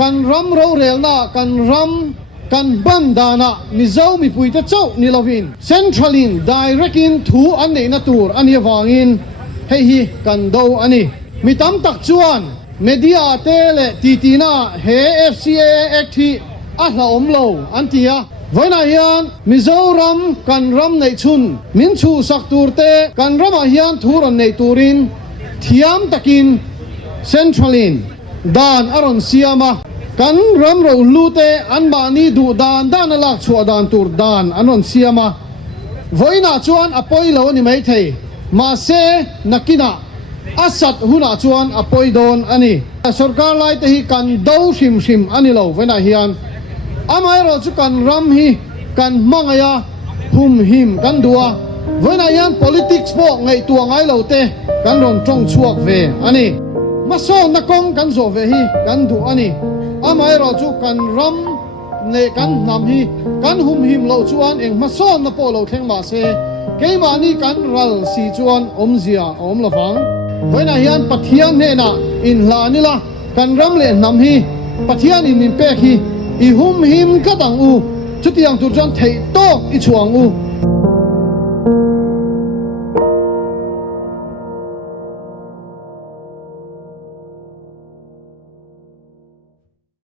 กันรำเราเรียลนะกันรำกันบันดานะมิเจ้ามีปุยตะเจ้านิลวินเซ็นทรัลินไดเรกินทูอันนี้นัตูร์อันนี้วางินเฮียกันดูอันนี้มีตั้มตักจวนเมดิอาเตเลตีตีน่าเฮ FCA เอ็กทีอัลลาอมโลอันที่ยาวันนี้ยันมิโซรัมกันรำในชุนมินชูสักตูร์เตกันรำยันทูรันในตูรินที่ยามตะกินเซ็นทรัลินดานอารอนเซียมากันรำเราลูเตอันบานีดูดานดานลักชัวดานตูร์ดานอารอนเซียมาวันนี้ชวนอภัยเรานี่ไม่เทมาเซนักกินาอาสัตหุนาชวนอภัยโดนอันนี้สุรการไล่เตหิกันดูชิมอันนี้เราวันนี้ยันอามาเราจุกันรำฮีกันมังยาหุมหิมกันดัววันนี้ยัน politics พวกไงตัวไงเราเตกันรอนจงชวกเวอันนี้มาโซนักกงกันโซเวฮีกันดูอันนี้อามาเราจุกันรำในกันนำฮีกันหุมหิมเราชวนเองมาโซนักโปเราเข่งมาเซเกี่ยมานี่กันรัลสีชวนอมเสียอมละฟังวันนี้ยันปัทยานเนน่ะอินลานี่ละกันรำเล่นนำฮีปัทยานอินเปกฮีอีหุมหิมก็ต่างอูชุดที่ยังตุจนเทโตอีช่วงอู